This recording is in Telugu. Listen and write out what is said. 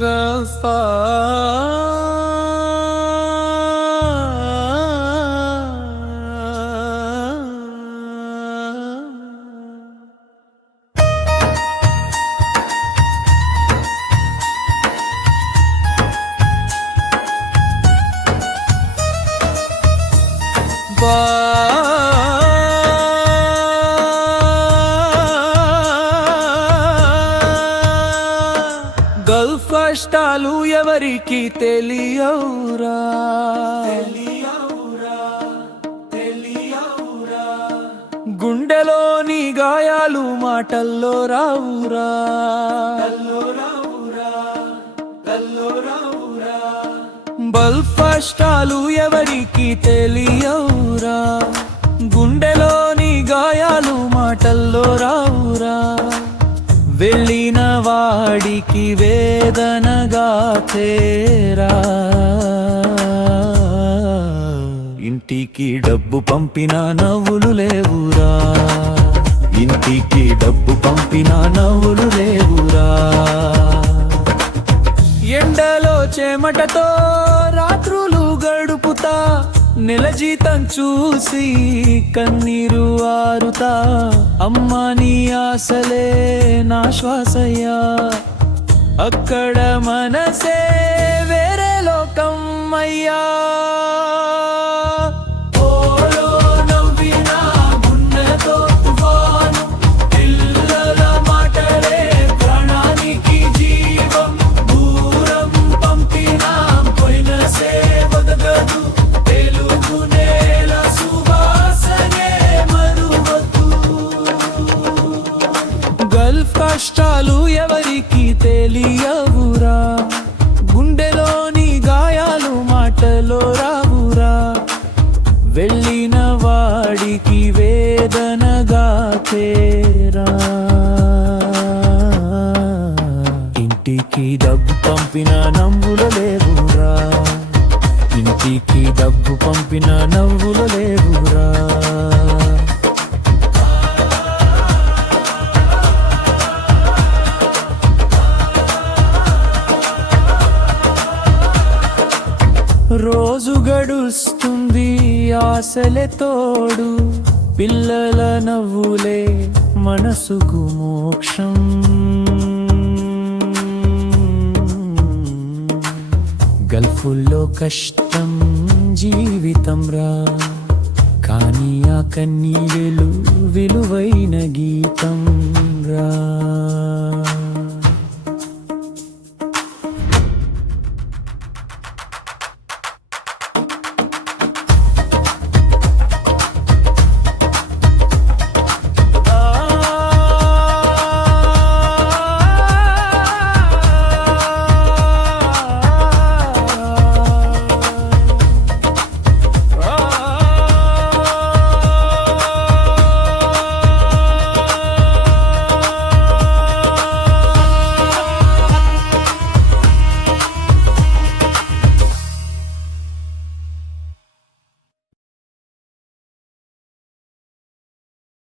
the sun. కష్టాలు ఎవరికి తెలియవురా. గుండెలోని గాయాలు మాటల్లో రావురా. బల్బ్ కష్టాలు ఎవరికి తెలియవురా. గుండెలోని గాయాలు మాటల్లో రావురా. వెళ్ళిన వాడికి వేదనగా తేరా ఇంటికి డబ్బు పంపిన నవ్వులు లేవురా. ఇంటికి డబ్బు పంపిన నవ్వులు లేవురా. ఎండలో చెమటతో రాత్రులు గడుపుతా. నెల జీతం చూసి కన్నీరు ఆరుతా. అమ్మా నీ ఆశలే నా శ్వాసయ్యా అక్కడ మనసే వేరే లోకం అయ్యా. కష్టాలు ఎవరికి తెలియవురా? గుండెలోని గాయాలు మాటలో రావురా? వెళ్ళిన వాడికి వేదనగా తేరా ఇంటికి డబ్బు పంపిన నవ్వులు లేవురా? ఇంటికి డబ్బు పంపిన నవ్వులు లేవురా? గడుస్తుంది ఆశలే తోడు పిల్లల నవ్వులే మనసుకు మోక్షం. గల్ఫుల్లో కష్టం జీవితం రా కానీ ఆ కన్నీళ్ళు విలువైన గీతం.